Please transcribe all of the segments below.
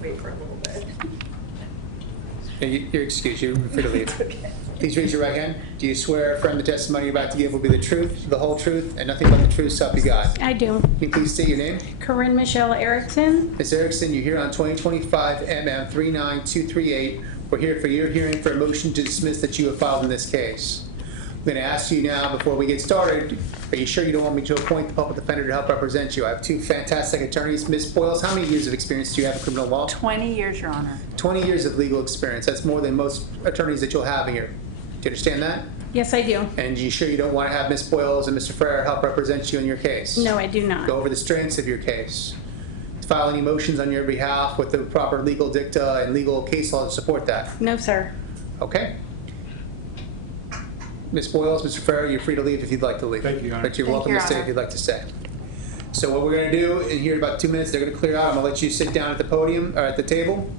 wait for a little bit. You're excused. You're free to leave. Okay. Please raise your right hand. Do you swear or affirm the testimony you're about to give will be the truth, the whole truth, and nothing but the truth, so help you God? I do. Can you please state your name? Corinne Michelle Erickson. Ms. Erickson, you're here on 2025 MM 39238. We're here for your hearing for a motion to dismiss that you have filed in this case. I'm going to ask you now, before we get started, are you sure you don't want me to appoint the public defender to help represent you? I have two fantastic attorneys. Ms. Boyles, how many years of experience do you have in criminal law? 20 years, Your Honor. 20 years of legal experience. That's more than most attorneys that you'll have here. Do you understand that? Yes, I do. And you sure you don't want to have Ms. Boyles and Mr. Ferrer help represent you in your case? No, I do not. Go over the strengths of your case. File any motions on your behalf with the proper legal dicta and legal case law to support that. No, sir. Okay. Ms. Boyles, Mr. Ferrer, you're free to leave if you'd like to leave. Thank you, Your Honor. But you're Thank welcome you, to stay Your if you'd like to stay. So what we're going to do in here in about 2 minutes, they're going to clear out. I'm going to let you sit down at the podium or at the table,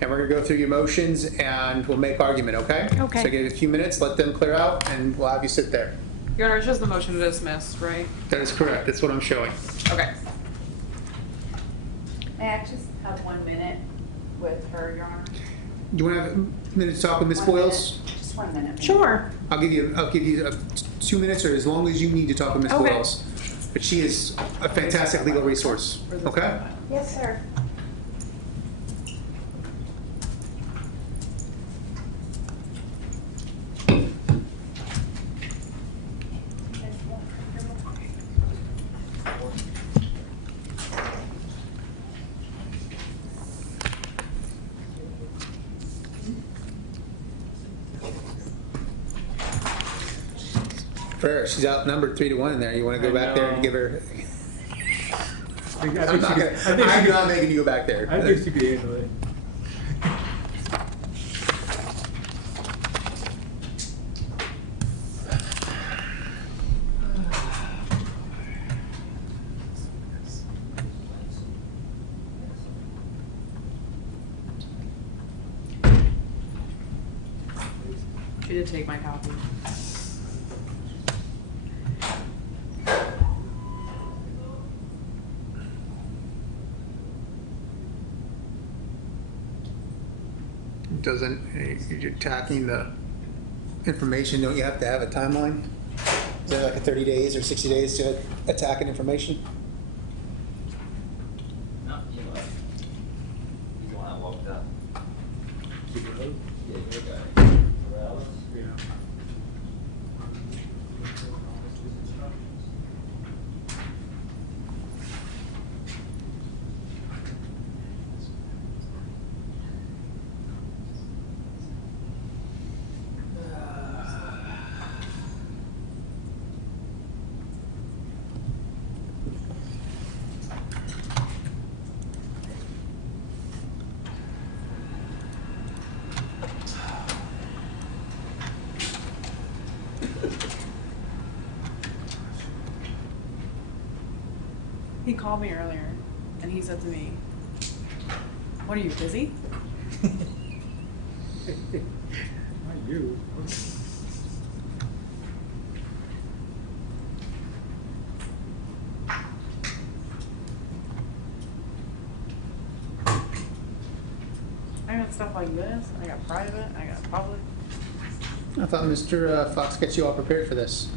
and we're going to go through your motions and we'll make argument, okay? Okay. So give it a few minutes, let them clear out, and we'll have you sit there. Your Honor, it's just the motion to dismiss, right? That is correct. That's what I'm showing. Okay. May I just have 1 minute with her, Your Honor? Do you want to have a minute to talk with Ms. 1 Boyles? minute. Just 1 minute. Sure. I'll give you 2 minutes or as long as you need to talk with Ms. Okay. Boyles. But she is a fantastic legal resource. Okay? Yes, sir. Fair. She's outnumbered 3-1 in there. You want to go back there and give her? I'm not making you go back there. I think she could handle it. She did take my copy. You're attacking the information. Don't you have to have a timeline? Is there like a 30 days or 60 days to attack an information? No, you know, you want to walk up. Yeah, you're okay. Well, He called me earlier, and he said to me, "What are you, busy?" Not you. I got stuff like this. I got private. I got public. I thought Mr. Fox got you all prepared for this.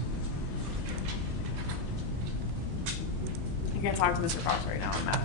You can talk to Mr. Fox right now on that.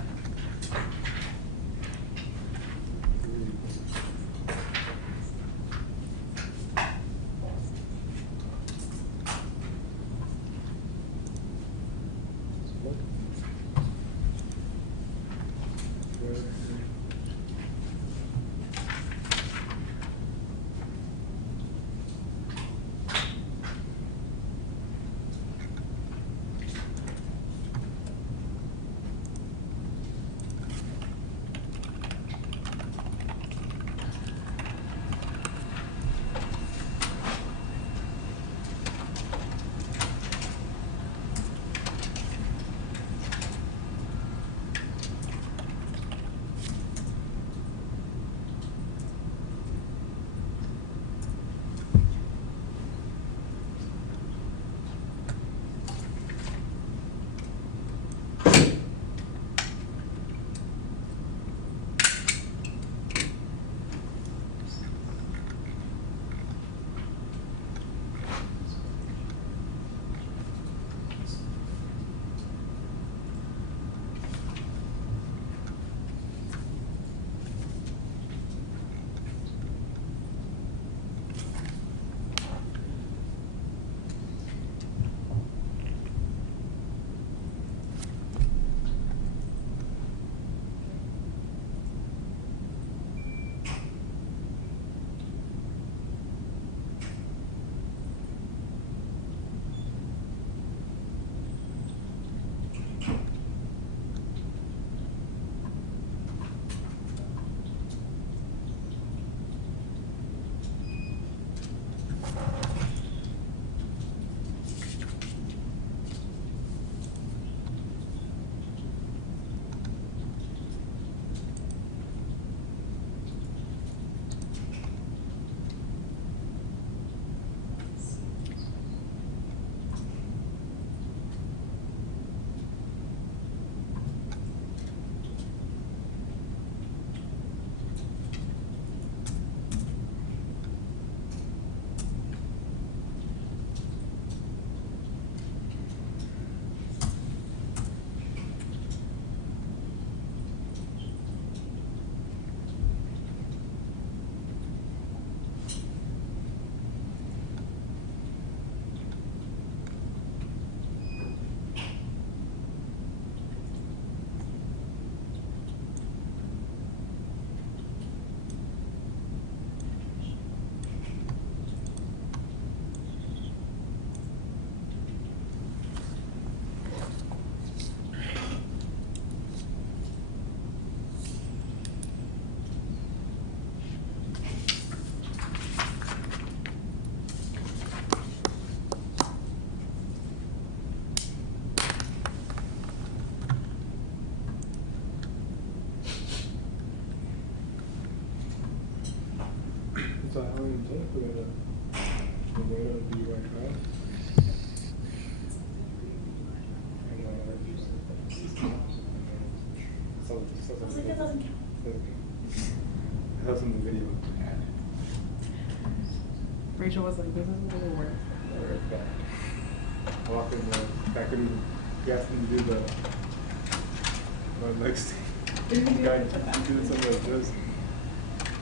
put it the weight of the DUI trial. It doesn't count. It has in the video. Rachel was like, this is a little work. Walk in the faculty, he asked me to do the, my next guy doing something like this.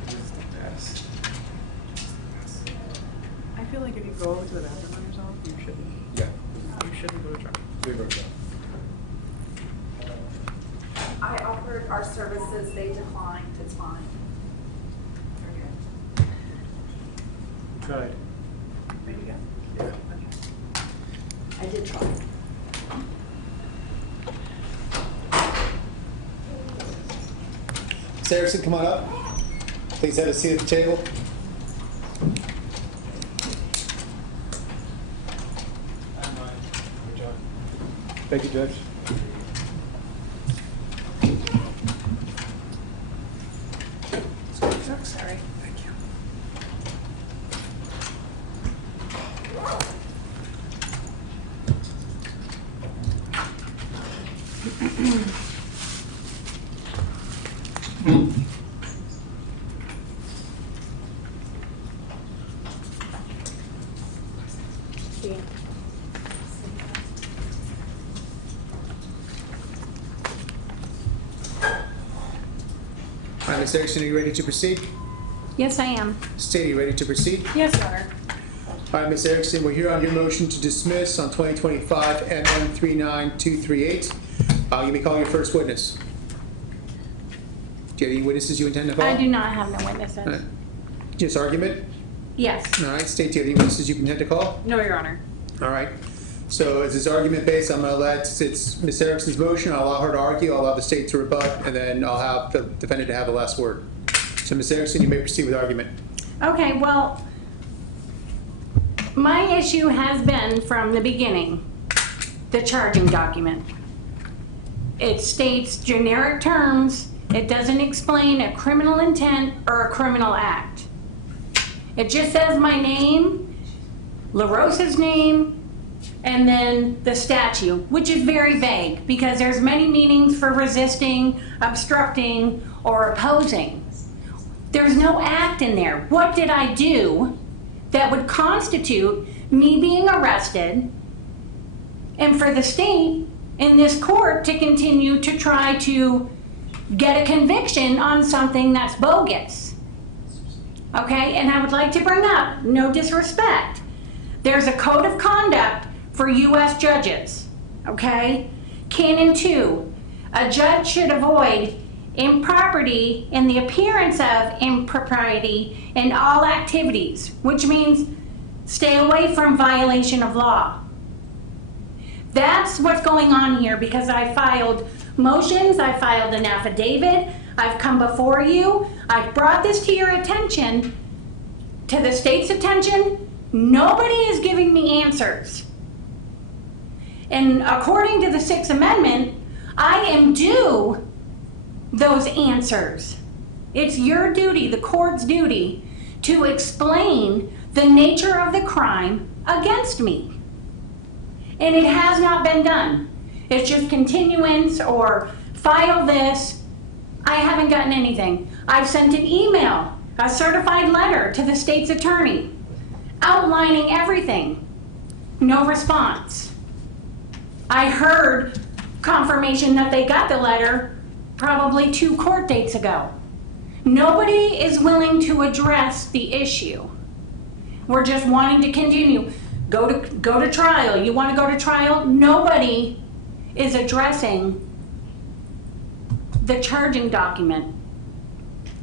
Just a mess. I feel like if you go to the bathroom on yourself, you shouldn't. Yeah. You shouldn't go to trial. Big work. I offered our services, they declined, it's fine. Tried. Maybe you Yeah. go. I did try. Ms. Erickson, come on up. Please have a seat at the table. Thank you, Judge. Sorry. Thank you. All right, Ms. Erickson, are you ready to proceed? Yes, I am. State, are you ready to proceed? Yes, Your Honor. All right, Ms. Erickson, we're here on your motion to dismiss on 2025 MM 39238. You may call your first witness. Do you have any witnesses you intend to call? I do not have no All right. witnesses. Just argument? Yes. All right, State, do you have any witnesses you intend to call? No, Your Honor. All right. So as this argument based, I'm going to let, it's Ms. Erickson's motion, I'll allow her to argue, I'll allow the state to rebut, and then I'll have the defendant to have the last word. So Ms. Erickson, you may proceed with argument. Okay, well, my issue has been from the beginning, the charging document. It states generic terms. It doesn't explain a criminal intent or a criminal act. It just says my name, LaRosa's name, and then the statute, which is very vague because there's many meanings for resisting, obstructing, or opposing. There's no act in there. What did I do that would constitute me being arrested and for the state in this court to continue to try to get a conviction on something that's bogus? Okay, and I would like to bring up, no disrespect, there's a code of conduct for U.S. judges, okay? Canon 2, a judge should avoid impropriety and the appearance of impropriety in all activities, which means stay away from violation of law. That's what's going on here because I filed motions, I filed an affidavit, I've come before you, I've brought this to your attention, to the state's attention. Nobody is giving me answers. And according to the Sixth Amendment, I am due those answers. It's your duty, the court's duty, to explain the nature of the crime against me. And it has not been done. It's just continuance or file this. I haven't gotten anything. I've sent an email, a certified letter to the state's attorney, outlining everything. No response. I heard confirmation that they got the letter probably 2 court dates ago. Nobody is willing to address the issue. We're just wanting to continue. Go to trial. You want to go to trial? Nobody is addressing the charging document.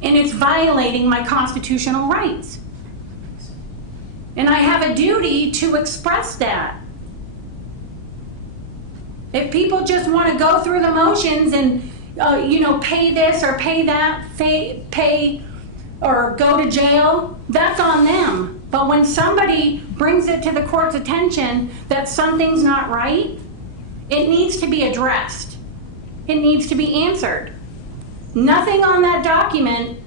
And it's violating my constitutional rights. And I have a duty to express that. If people just want to go through the motions and, pay this or pay that, pay or go to jail, that's on them. But when somebody brings it to the court's attention that something's not right, it needs to be addressed. It needs to be answered. Nothing on that document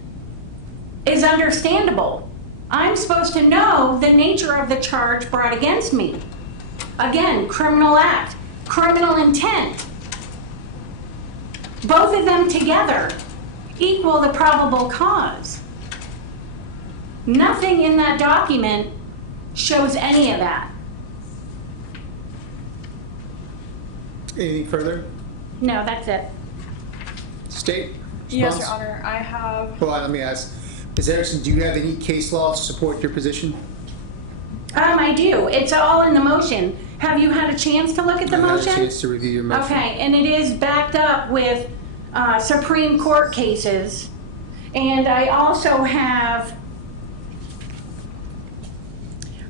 is understandable. I'm supposed to know the nature of the charge brought against me. Again, criminal act, criminal intent. Both of them together equal the probable cause. Nothing in that document shows any of that. Anything further? No, that's it. State? Yes, Your response? Honor, I have, Hold on, let me ask. Ms. Erickson, do you have any case law to support your position? I do. It's all in the motion. Have you had a chance to look at the I had a motion? chance to review your motion. Okay, and it is backed up with Supreme Court cases. And I also have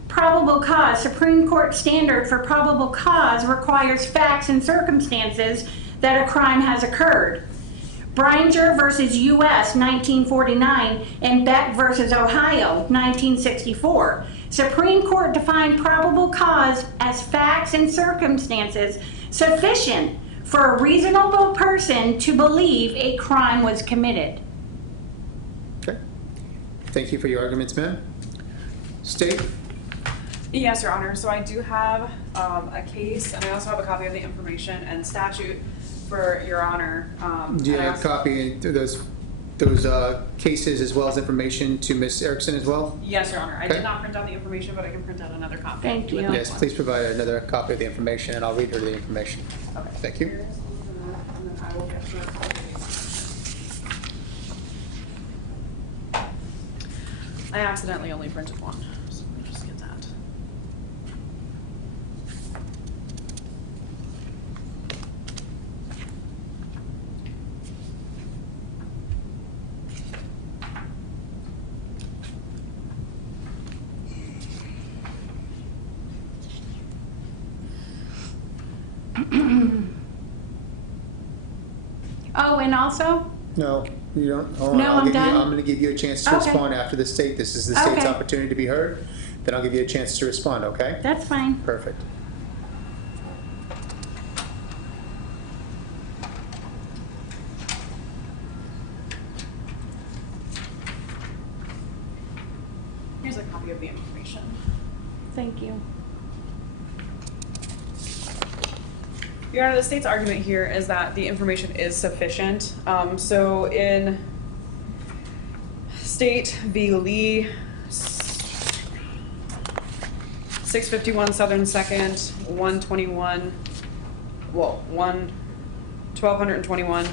probable cause. Supreme Court standard for probable cause requires facts and circumstances that a crime has occurred. Bringer versus U.S. 1949 and Beck versus Ohio 1964. Supreme Court defined probable cause as facts and circumstances sufficient for a reasonable person to believe a crime was committed. Okay. Thank you for your arguments, ma'am. State? yes, Your Honor, so I do have a case, and I also have a copy of the information and statute for Your Honor. Do you and I have a also- copy of those cases as well as information to Ms. Erickson as well? Yes, Your Honor, I Okay. did not print out the information, but I can print out another copy. Thank you. with that Yes, one. please provide another copy of the information and I'll read her the information. Okay. Thank you. Here's that, and then I will get your copy. I accidentally only printed one, so let me just get that. Oh, and also, No, you don't. Hold on. No, I'm done? I'm going to give you a chance to Okay. respond after the state. This is the state's Okay. opportunity to be heard. Then I'll give you a chance to respond, okay? that's fine. Perfect. Here's a copy of the information. Thank you. Your Honor, the state's argument here is that the information is sufficient. So in State v. Lee, 651 Southern 2nd, 121, well, 1221,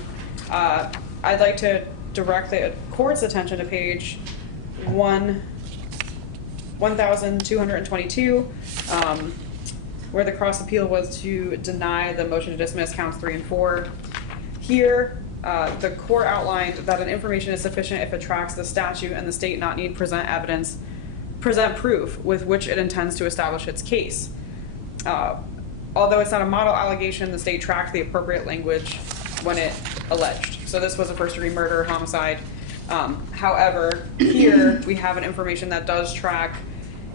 I'd like to direct the court's attention to page 1222, where the cross appeal was to deny the motion to dismiss counts 3 and 4. Here, the court outlined that an information is sufficient if it tracks the statute and the state not need present proof with which it intends to establish its case. Although it's not a model allegation, the state tracked the appropriate language when it alleged. So this was a first-degree murder, homicide. However, here we have an information that does track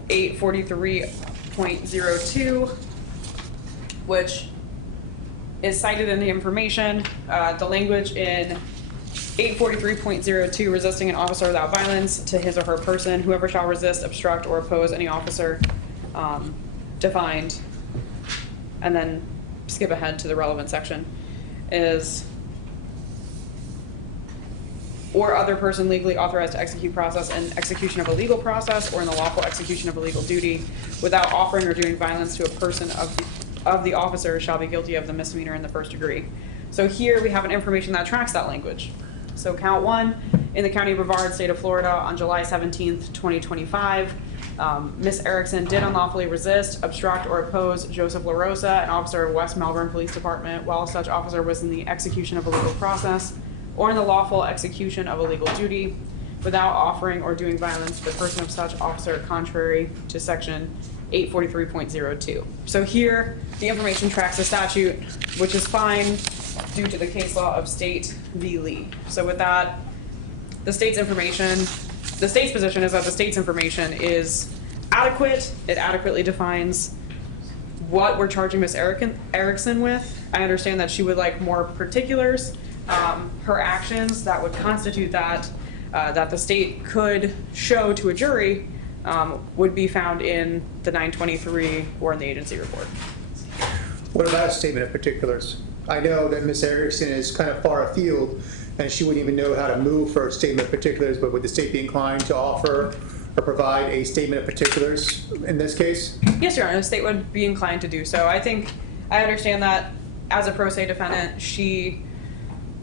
843.02, which is cited in the information. The language in 843.02, resisting an officer without violence to his or her person, whoever shall resist, obstruct, or oppose any officer, defined, and then skip ahead to the relevant section, is or other person legally authorized to execute process and execution of a legal process or in the lawful execution of a legal duty without offering or doing violence to a person of the officer shall be guilty of the misdemeanor in the first degree. So here we have an information that tracks that language. So count 1, in the County of Brevard, State of Florida, on July 17th, 2025, Ms. Erickson did unlawfully resist, obstruct, or oppose Joseph LaRosa, an officer of West Melbourne Police Department, while such officer was in the execution of a legal process or in the lawful execution of a legal duty without offering or doing violence to the person of such officer contrary to section 843.02. So here, the information tracks the statute, which is fine due to the case law of State v. Lee. So with that, the state's position is that the state's information is adequate. It adequately defines what we're charging Ms. Erickson with. I understand that she would like more particulars. Her actions that would constitute that the state could show to a jury would be found in the 923 or in the agency report. What about a statement of particulars? I know that Ms. Erickson is kind of far afield, and she wouldn't even know how to move for a statement of particulars, but would the state be inclined to offer or provide a statement of particulars in this case? Yes, Your Honor, the state would be inclined to do so. I understand that as a pro se defendant, she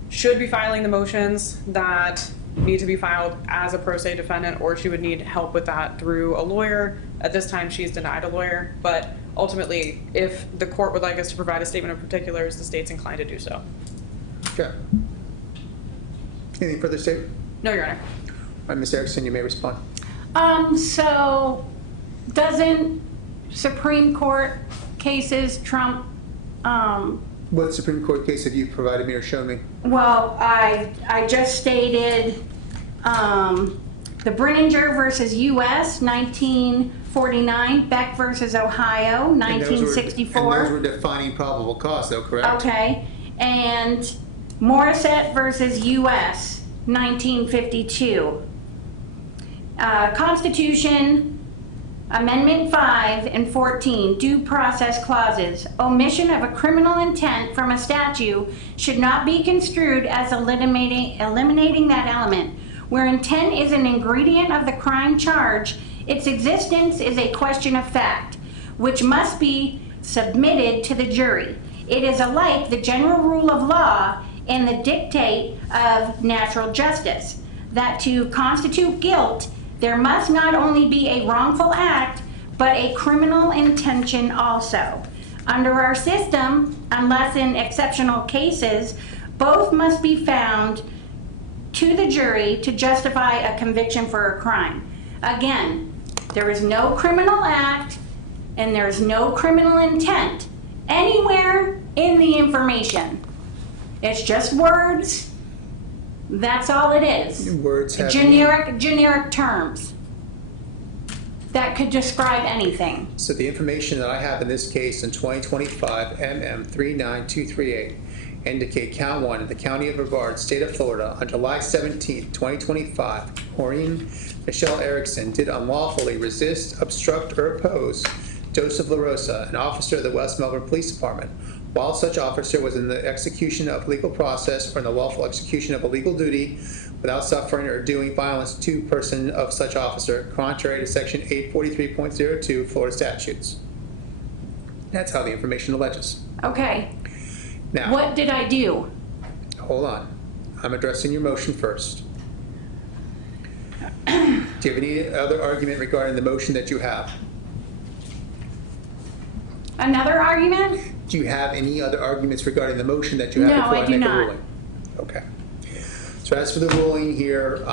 should be filing the motions that need to be filed as a pro se defendant, or she would need help with that through a lawyer. At this time, she's denied a lawyer, but ultimately, if the court would like us to provide a statement of particulars, the state's inclined to do so. Okay. Anything further, state? No, Your Honor. All right, Ms. Erickson, you may respond. So doesn't Supreme Court cases trump, What Supreme Court case have you provided me or shown me? well, I just stated, the Brininger versus US, 1949, Beck versus Ohio, And those 1964. were defining probable cause, though, correct? Okay, and Morissette versus US, 1952. Constitution Amendment 5 and 14, due process clauses. Omission of a criminal intent from a statute should not be construed as eliminating that element. Where intent is an ingredient of the crime charge, its existence is a question of fact, which must be submitted to the jury. It is alike the general rule of law and the dictate of natural justice, that to constitute guilt, there must not only be a wrongful act, but a criminal intention also. Under our system, unless in exceptional cases, both must be found to the jury to justify a conviction for a crime. Again, there is no criminal act and there is no criminal intent anywhere in the information. It's just words. That's all it is. Words have Generic terms that could describe anything. So the information that I have in this case in 2025 MM 39238 indicate count 1 in the County of Brevard, State of Florida, on July 17, 2025, Corinne Michelle Erickson did unlawfully resist, obstruct, or oppose Joseph LaRosa, an officer of the West Melbourne Police Department, while such officer was in the execution of legal process or in the lawful execution of a legal duty without suffering or doing violence to person of such officer, contrary to section 843.02 Florida statutes. That's how the information alleges. Okay, Now, what did I do? hold on. I'm addressing your motion first. Do you have any other argument regarding the motion that you have? Another argument? Do you have any other arguments regarding the motion that you have No, before I I do make a not. ruling? Okay. So as for the ruling here,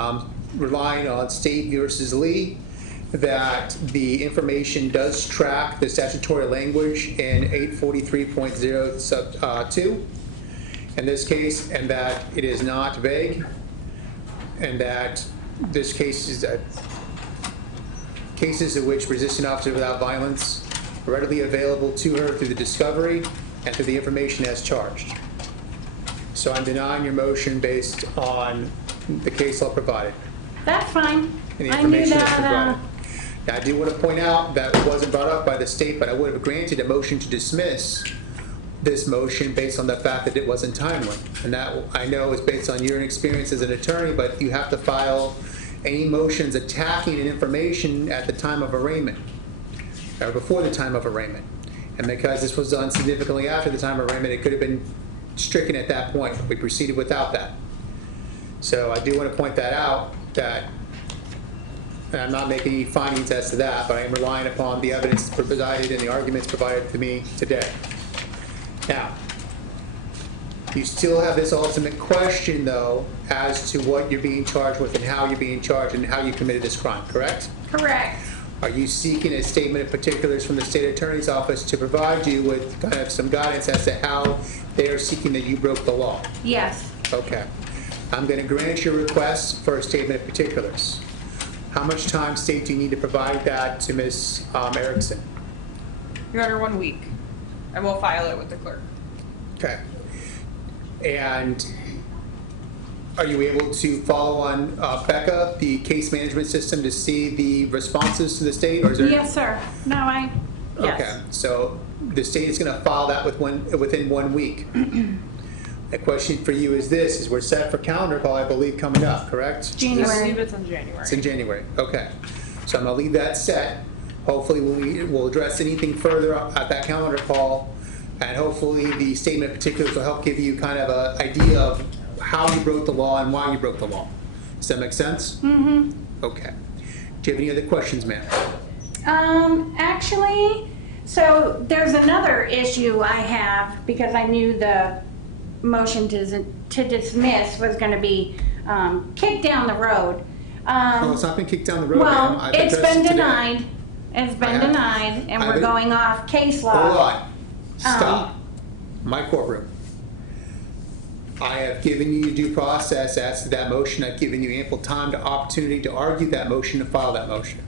relying on State versus Lee, that the information does track the statutory language in 843.0 sub 2 in this case, and that it is not vague, and that this case is cases in which resisting officer without violence are readily available to her through the discovery and through the information as charged. So I'm denying your motion based on the case law provided That's fine. and the I knew information that's that, provided. Now, I do want to point out that it wasn't brought up by the state, but I would have granted a motion to dismiss this motion based on the fact that it wasn't timely. And that, I know, is based on your experience as an attorney, but you have to file any motions attacking an information at the time of arraignment, or before the time of arraignment. And because this was done significantly after the time of arraignment, it could have been stricken at that point. We proceeded without that. So I do want to point that out, that, and I'm not making any findings as to that, but I am relying upon the evidence provided and the arguments provided to me today. Now, you still have this ultimate question, though, as to what you're being charged with and how you're being charged and how you committed this crime, correct? correct. Are you seeking a statement of particulars from the state attorney's office to provide you with kind of some guidance as to how they are seeking that you broke the law? Yes. Okay. I'm going to grant your request for a statement of particulars. How much time, state, do you need to provide that to Ms. Erickson? You're under 1 week, and we'll file it with the clerk. Okay. And Are you able to follow on Becca, the case management system, to see the responses to the state, or is there? Yes, sir. No, Okay, yes. so the state is gonna file that within 1 week. A question for you is this, is we're set for calendar call, I believe, coming up, correct? I January. believe it's in January. It's in January, okay. So I'm gonna leave that set. Hopefully we'll address anything further at that calendar call, and hopefully the statement of particulars will help give you kind of an idea of how you broke the law and why you broke the law. Does that make sense? Mm-hmm. Okay. Do you have any other questions, ma'am? Actually, so there's another issue I have, because I knew the motion to dismiss was gonna be, kicked down the road. Well, it's not been kicked down the road, ma'am. Well, I've it's addressed it been today. denied. It's I been have- denied, and I we're have- going off case Hold law. on. Stop. My courtroom. I have given you due process as to that motion. I've given you ample time to opportunity to argue that motion, to file that motion.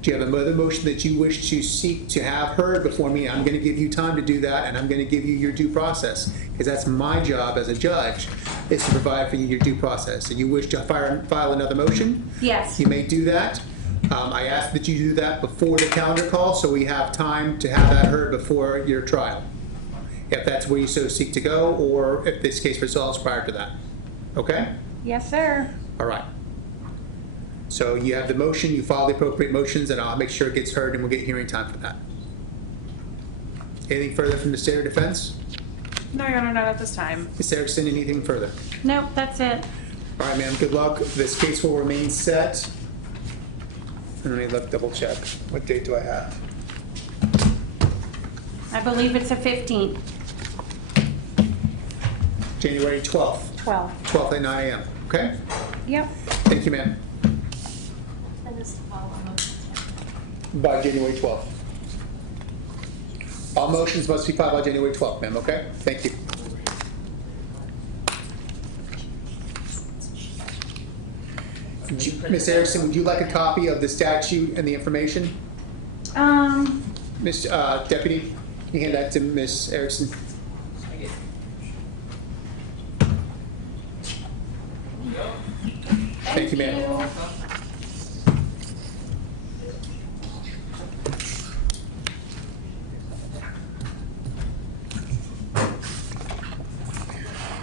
Do you have another motion that you wish to seek to have heard before me? I'm going to give you time to do that, and I'm going to give you your due process, because that's my job as a judge, is to provide for you your due process. So you wish to file another motion? Yes. You may do that. I ask that you do that before the calendar call, so we have time to have that heard before your trial, if that's where you so seek to go, or if this case resolves prior to that. Okay? Yes, sir. All right. So you have the motion, you file the appropriate motions, and I'll make sure it gets heard, and we'll get hearing time for that. Anything further from the state or defense? No, Your Honor, not at this time. Ms. Erickson, anything further? Nope, that's it. All right, ma'am, good luck. This case will remain set. And let me double check. What date do I have? I believe it's the 15th, January 12th, 12th. 12th at 9 a.m. Okay? Yep. Thank you, ma'am. And this is all on motions. By January 12th. All motions must be filed by January 12th, ma'am, okay? Thank you. Ms. Erickson, would you like a copy of the statute and the information? Ms. Deputy, can you hand that to Ms. Erickson? Thank you, ma'am.